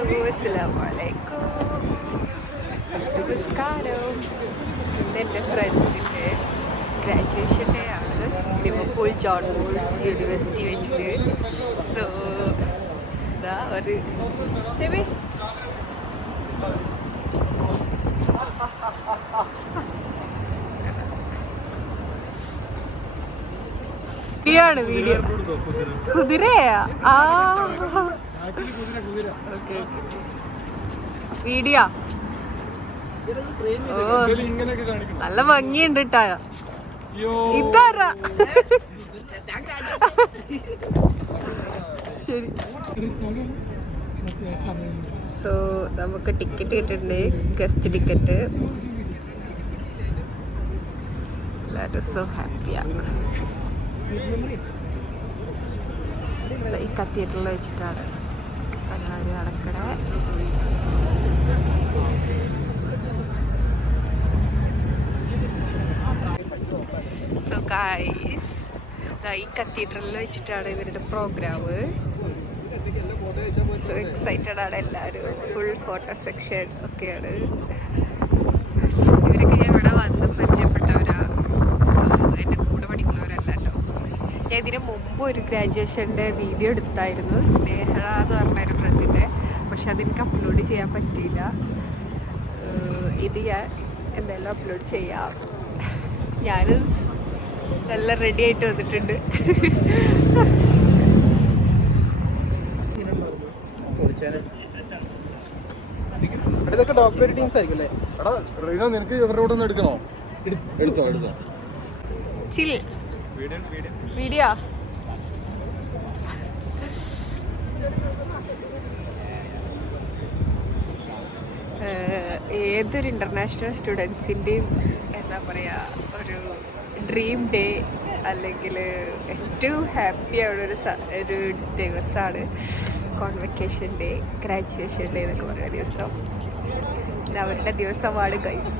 അസ്സലാമലൈക്കും. നമസ്കാരം. ഇന്ന് എൻ്റെ ഫ്രണ്ട്സിൻ്റെ ഗ്രാജുവേഷൻ ഡേ ആണ് ലിവർപൂൾ ജോൺ മോഴ്സ് യൂണിവേഴ്സിറ്റി വെച്ചിട്ട്. സോ ഇതാ ഒരു ശരി ാണ് വീഡിയോ. കുതിരയാ? ആ വീഡിയോ. ഓ നല്ല ഭംഗിയുണ്ട് കേട്ടാ. ഇതാരാ? ശരി. സോ നമുക്ക് ടിക്കറ്റ് കിട്ടുന്നുണ്ട്, ഗസ്റ്റ് ടിക്കറ്റ്. എല്ലാവരും സോ ഹാപ്പിയാണ്. ഈ കത്തീഡ്രലിൽ വെച്ചിട്ടാണ് പരിപാടി നടക്കണേ. സോ ഗൈസ്, ഈ കത്തീഡ്രലിൽ വെച്ചിട്ടാണ് ഇവരുടെ പ്രോഗ്രാം. സോ എക്സൈറ്റഡ് ആണ് എല്ലാവരും. ഫുൾ ഫോട്ടോ സെക്ഷൻ ഒക്കെയാണ്. ഇവരൊക്കെ ഞാൻ ഇവിടെ വന്ന് പരിചയപ്പെട്ടവരാ, എൻ്റെ കൂടെ പഠിക്കുന്നവരല്ലോ. ഞാൻ ഇതിന് മുമ്പ് ഒരു ഗ്രാജുവേഷൻ്റെ വീഡിയോ എടുത്തായിരുന്നു, സ്നേഹ എന്ന് പറഞ്ഞൊരു ഫ്രണ്ടിൻ്റെ. പക്ഷെ അതെനിക്ക് അപ്ലോഡ് ചെയ്യാൻ പറ്റിയില്ല. ഇത് ഞാൻ എന്തായാലും അപ്ലോഡ് ചെയ്യാം. ഞാൻ നല്ല റെഡി ആയിട്ട് വന്നിട്ടുണ്ട്. ഇതൊക്കെ ഡോക്ടറേറ്റ് ടീംസ് ആയിരിക്കും അല്ലേ? നിനക്ക് ഇവരുടെ കൂടെ ഒന്ന് എടുക്കണോ? എടുത്തോ. ചിൽ വീഡിയോ. ഏതൊരു ഇൻ്റർനാഷണൽ സ്റ്റുഡൻസിൻ്റെയും എന്താ പറയുക, ഒരു ഡ്രീം ഡേ അല്ലെങ്കിൽ ഏറ്റവും ഹാപ്പിയാവുള്ളൊരു ഒരു ദിവസമാണ് കോൺവെക്കേഷൻ ഡേ, ഗ്രാജുവേഷൻ ഡേ എന്നൊക്കെ പറയുന്ന ദിവസം. ഇത് അവരുടെ ദിവസമാണ് ഗൈസ്.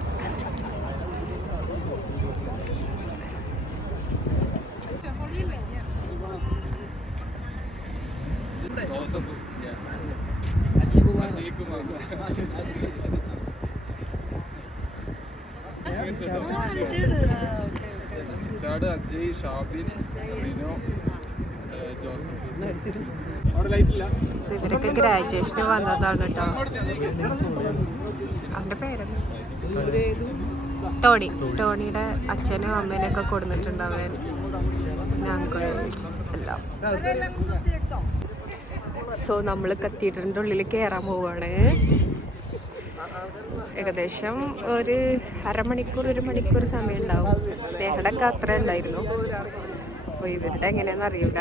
ഇവരൊക്കെ ഗ്രാജുവേഷന് വന്നതാണ് കേട്ടോ. അവൻ്റെ പേരെന്താ? ടോണിയുടെ അച്ഛനും അമ്മേനൊക്കെ കൊടുത്തിട്ടുണ്ട് അവൻ, അങ്കിൾസ് എല്ലാം. സോ നമ്മൾ കത്തീഡ്രലിൻ്റെ ഉള്ളിൽ കയറാൻ പോവുകയാണ്. ഏകദേശം ഒരു ഒരു മണിക്കൂർ സമയം ഉണ്ടാവും. സ്നേഹടൊക്കെ അത്ര ഉണ്ടായിരുന്നു. അപ്പോൾ ഇവരുടെ എങ്ങനെയാണെന്ന് അറിയില്ല.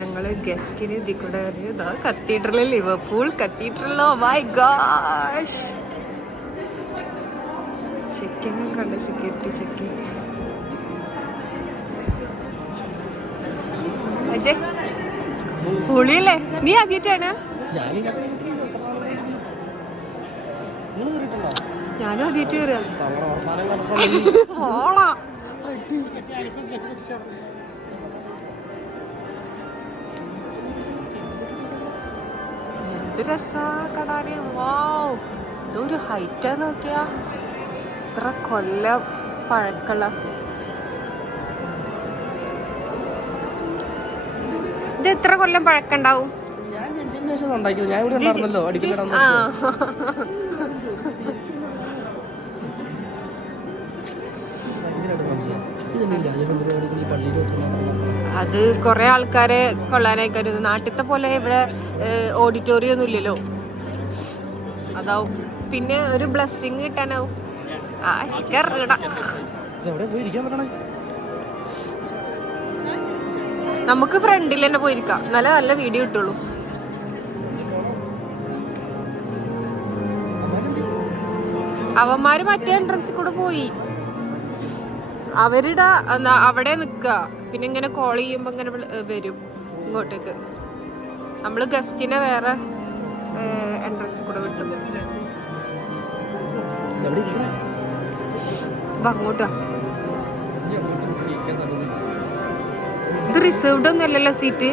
ഞങ്ങൾ ഗസ്റ്റിന് ഇതിൽ കൂടെ ഇതാ കത്തീഡ്രൽ, ലിവർപൂൾ കത്തീഡ്രലോ. മൈ ഗോഷ്, ചെക്കിങ് കണ്ട്, സെക്യൂരിറ്റി ചെക്കിങ്. അജയ് പൊളിയല്ലേ? നീ ആദ്യമായിട്ടാണ്? ഞാനും ആദ്യമായിട്ട് കയറുക. ഓളാ എന്ത് രസാ കാണാന്. വാവ്, ഇതൊരു ഹൈറ്റാ നോക്കിയാ. ഇത്ര കൊല്ലം പഴക്കമുള്ള ഇത് എത്ര കൊല്ലം പഴക്കണ്ടാവും? അത് കൊറേ ആൾക്കാരെ കൊള്ളാനായി കരുതുന്നു. നാട്ടിലത്തെ പോലെ ഇവിടെ ഓഡിറ്റോറിയം ഒന്നും ഇല്ലല്ലോ, അതാവും. പിന്നെ ഒരു ബ്ലെസ്സിങ് കിട്ടാനാവും. നമുക്ക് ഫ്രണ്ടിൽ തന്നെ പോയിരിക്കാം, നല്ല നല്ല വീഡിയോ കിട്ടുള്ളൂ. അവന്മാര് മറ്റേ എൻട്രൻസിൽ കൂടെ പോയി. അവരുടെ അവിടെ നിൽക്കുക, പിന്നെ ഇങ്ങനെ കോൾ ചെയ്യുമ്പോൾ ഇങ്ങനെ വരും ഇങ്ങോട്ടേക്ക്. നമ്മൾ ഗസ്റ്റിനെ വേറെ എൻട്രൻസിൽ കൂടെ വിട്ടു. അങ്ങോട്ടാ. ഇത് റിസർവ്ഡ് ഒന്നും അല്ലല്ലോ സീറ്റ്.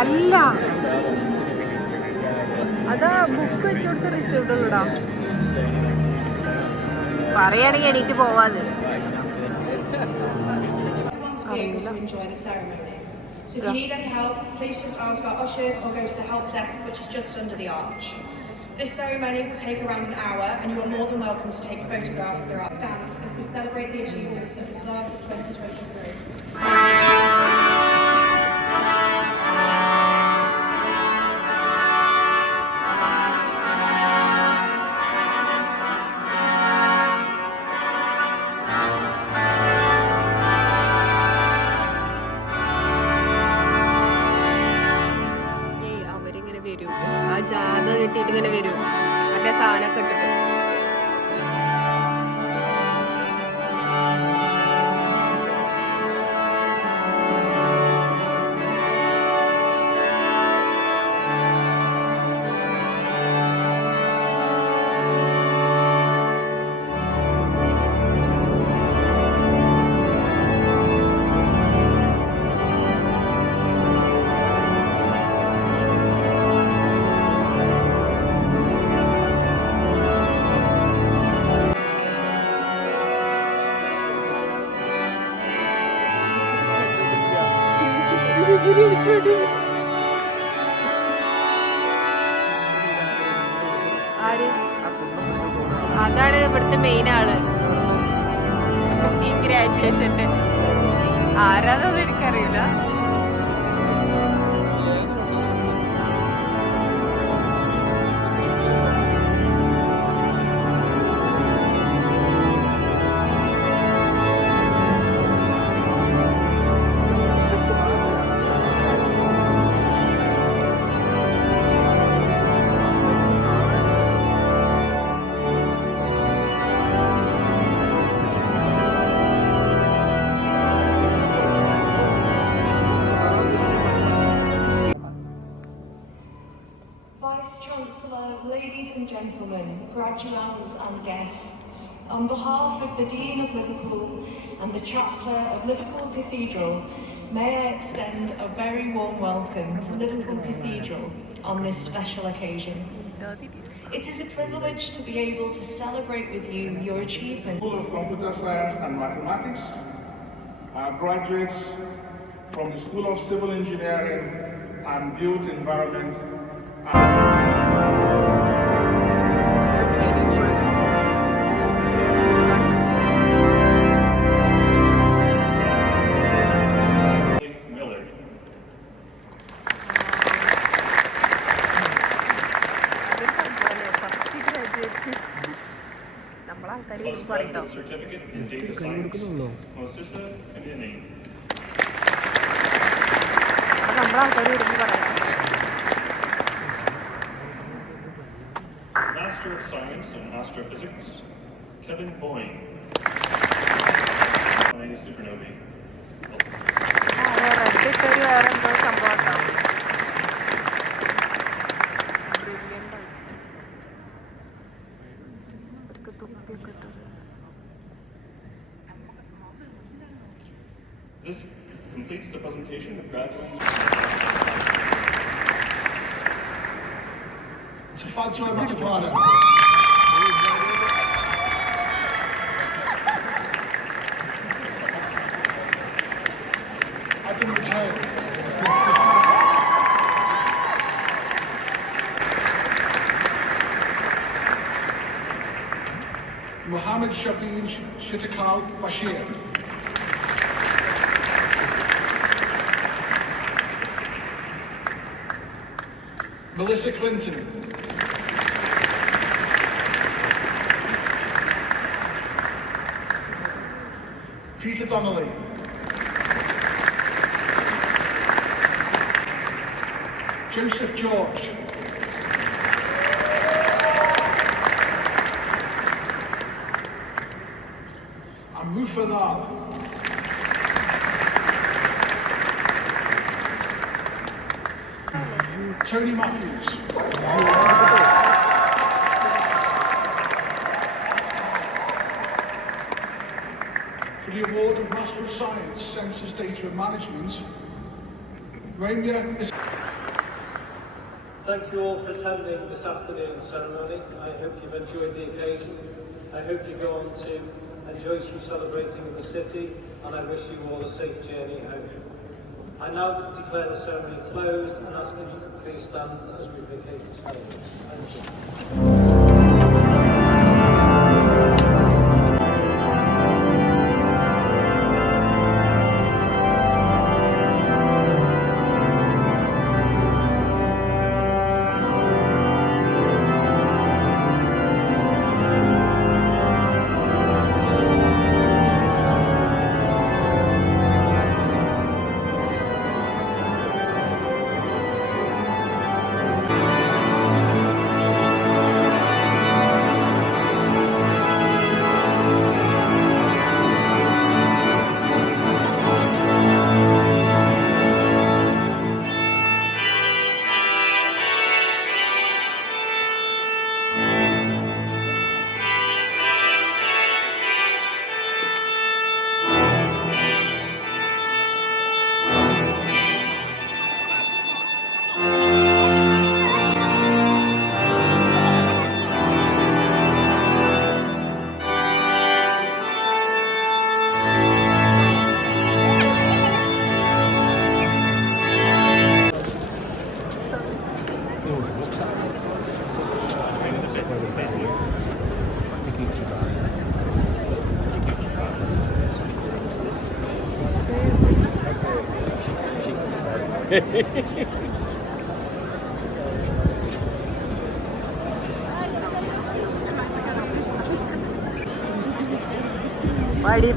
അല്ല, അതാ ബുക്ക് വെച്ച് കൊടുത്ത റിസീവ്ഡ് ഉള്ളടാ. പറയാണെങ്കിൽ എനിക്ക് പോവാത്. So if you need any help, please just ask our ushers or go to the help desk, which is just under the arch. This ceremony will take around an hour, and you are more than welcome to take photographs through our stand as we celebrate the achievements of the class of 2023. ജാഥ കിട്ടിയിട്ട് ഇങ്ങനെ വരും, മറ്റേ സാധനമൊക്കെ ഇട്ടിട്ട്. അതാണ് ഇവിടുത്തെ main ആള് ഈ ഗ്രാജുവേഷന്റെ. ആരാന്നൊന്നും എനിക്കറിയില്ല. Vice-Chancellor, ladies and gentlemen, graduates and guests, on behalf of the Dean of Liverpool and the chapter of Liverpool Cathedral, may I extend a very warm welcome to Liverpool Cathedral on this special occasion. It is a privilege to be able to celebrate with you your achievements. School of Computer Science and Mathematics, our graduates from the School of Civil Engineering and Built Environment. Certificate in data science, Mosissa Kanini. Master of Science in Astrophysics, Kevin Boyne. Supernovae. This completes the presentation of graduates. Tafadjoy Matabana. Adam Mujahid. Mohammed Shabin Shitakal Bashir. Melissa Clinton. Peter Donnelly. Joseph George. And Mufa Lal. Tony Matthews. For the award of Master of Science, Census Data and Management, Rainier is... Thank you all for attending this afternoon's ceremony. I hope you've enjoyed the occasion. I hope you go on to enjoy some celebrating in the city, and I wish you all a safe journey home. I now declare the ceremony closed and ask if you could please stand as we vacate the ceremony. Thank you.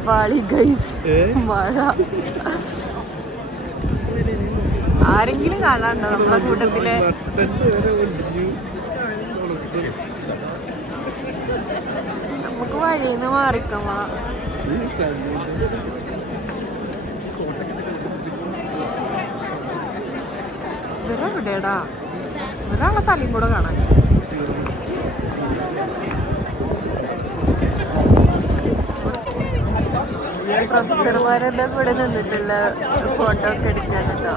പാടി guys മഴ ആരെങ്കിലും കാണാണ്ടോ നമ്മളെ കൂട്ടത്തില് നമുക്ക് വഴിന്ന് മാറിക്കമ്മ ഇവരെവിടെടാ ഒരാളെ തലയും കൂടെ കാണാൻ പ്രൊഫസർമാരെന്താ കൂടെ നിന്നിട്ടുള്ള ഫോട്ടോ ഒക്കെ എടുക്കാനുണ്ടോ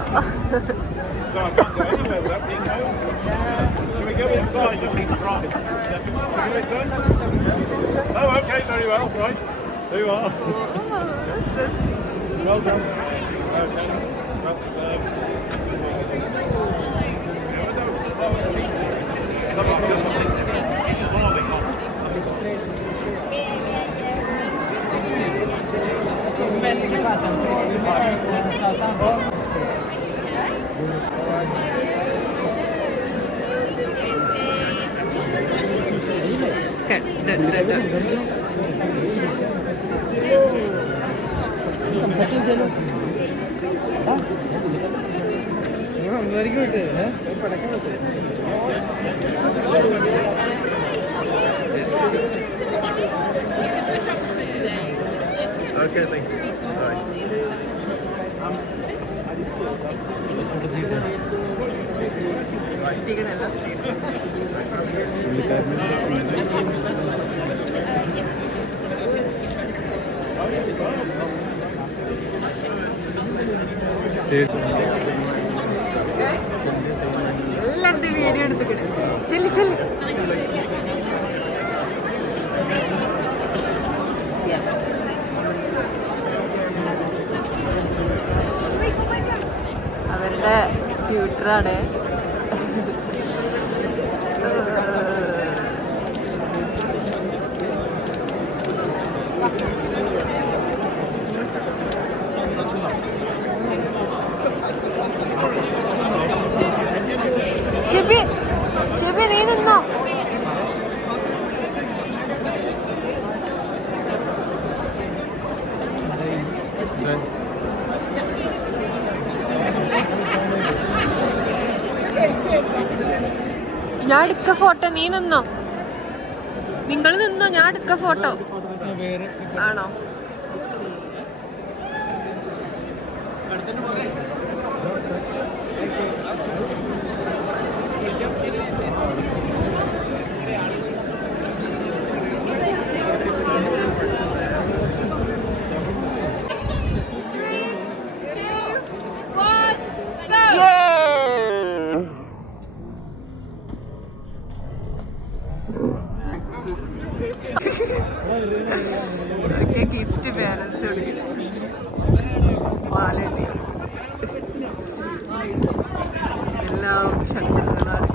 Very good. Okay, thank you. എല്ലാത്തിനും വീഡിയോ എടുത്തിട്ട് ചെല്ലി ചെല്ലി അവരുടെ ട്യൂട്ടറാണ് ഷിബി ഷിബി നീ നിന്നോ. ഞാൻ എടുക്ക ഫോട്ടോ, നീ നിന്നോ. നിങ്ങൾ നിന്നോ, ഞാൻ എടുക്ക ഫോട്ടോ. ആണോ? ഗിഫ്റ്റ് പേരൻസ് വാലറ്റി എല്ലാം ചങ്ങലകളാണ്.